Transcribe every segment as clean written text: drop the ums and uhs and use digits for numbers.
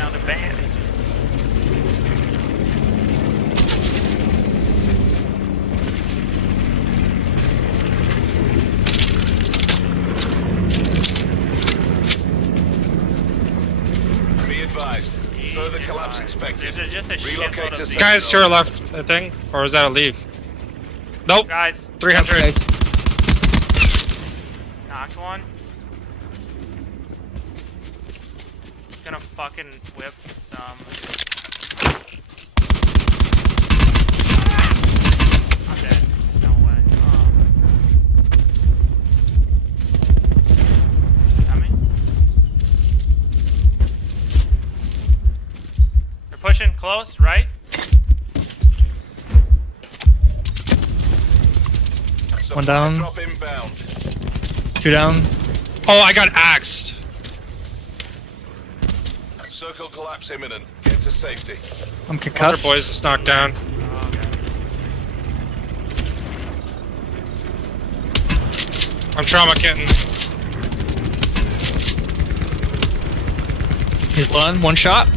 down to bandage. Be advised. Further collapse expected. There's just a Relocate to shitload of Guys to our left, I think. Or was that a leave? Nope. guys. 300. Guys. Knocked one. He's gonna fucking whip some. I'm dead. No way. Coming. They're pushing close, right? One down. Drop inbound. 2 down. Oh, I got axed. Circle collapse imminent. Get to safety. I'm Other concussed. boys is knocked down. Oh, okay. I'm trauma kitten. He's done. 1 shot.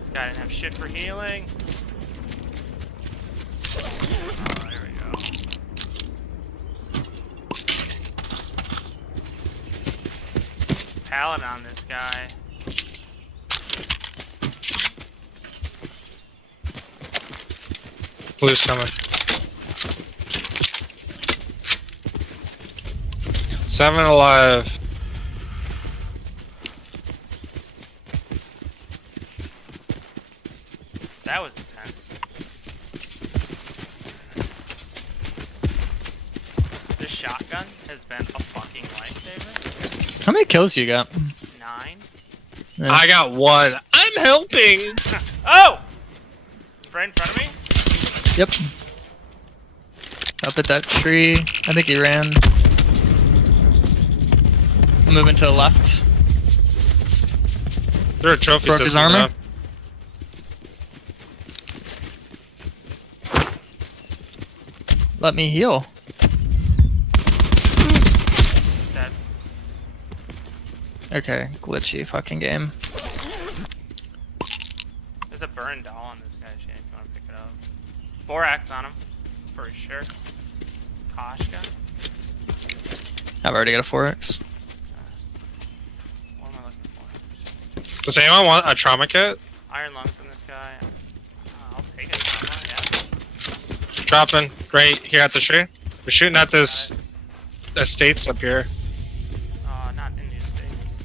This guy didn't have shit for healing. Oh, there we go. Pallet on this guy. Blue's coming. 7 alive. That was intense. This shotgun has been a fucking lifesaver. How many kills you got? 9. Yeah. I got 1. I'm helping. Oh! Right in front of me? Yep. Up at that tree. I think he ran. I'm moving to the left. They're a trophy Broke his system. armor? Now. Let me heal. Dead. Okay, glitchy fucking game. There's a burn doll on this guy, Shane, if you want to pick it up. 4x on him, for sure. Koshka. I've already got a 4x. What am I looking for? Does anyone want a trauma kit? Iron lungs on this guy. I'll take it. Yeah. Dropping right here at the tree. We're shooting at this estates up here. Not in these states.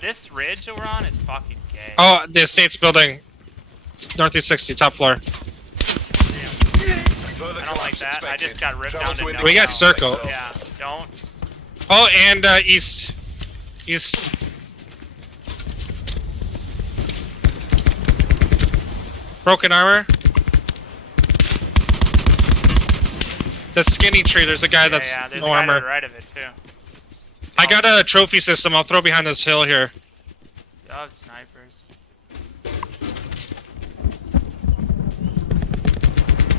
This ridge that we're on is fucking gay. Oh, the estates building. Northeast 60, top floor. Further I don't like collapse that. I expected. just got ripped Travel down to to no We got count. circle. Yeah, don't. Oh, and east. East. Broken armor. The skinny tree, there's a guy that's yeah, there's no a guy to armor. the right of it, too. I got a trophy system, I'll throw behind this hill here. Y'all have snipers.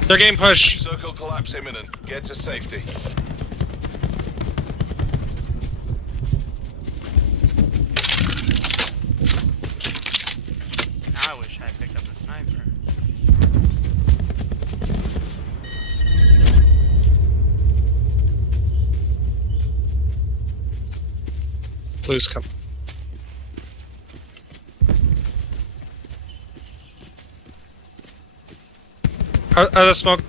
They're getting pushed. Circle collapse imminent. Get to safety. Now I wish I picked up the sniper. Blue's coming. The smoke.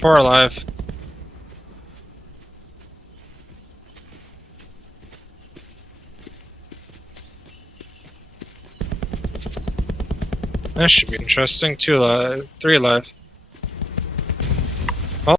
Four alive. That should be interesting. 2 alive, 3 alive.